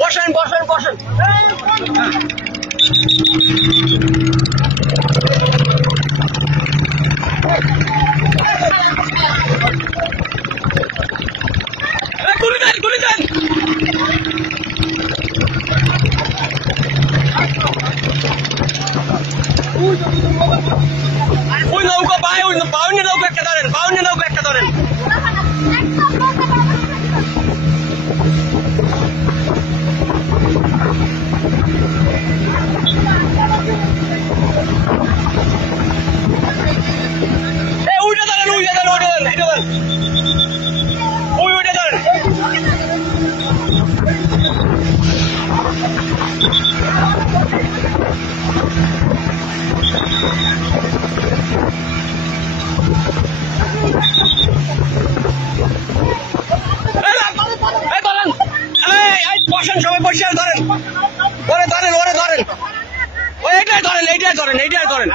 বসেন বসেন বসেন গুলি দেন গুলি দেন ওই নৌকা পায় ওই বাউন্ডি নৌকা একটা ধরেন বাউন্ডি নৌকা একটা ধরেন সবাই বসে ধরেন ওরে ধরেন ওরে ধরেন ওই এইটাই ধরেন এইটাই ধরেন এইটাই ধরেন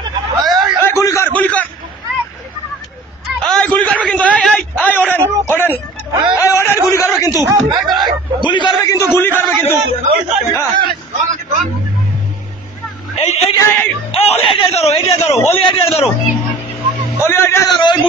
গুলি কর গুলি কর গুলি করবে কিন্তু ওঠেন ওঠেন ওঠেন গুলি করবে কিন্তু গুলি করবে কিন্তু গুলি করবে কিন্তু এইটাই ধরো এইটাই ধরো ওলি এইটাই ধরো ওলি এইটাই ধরো ওই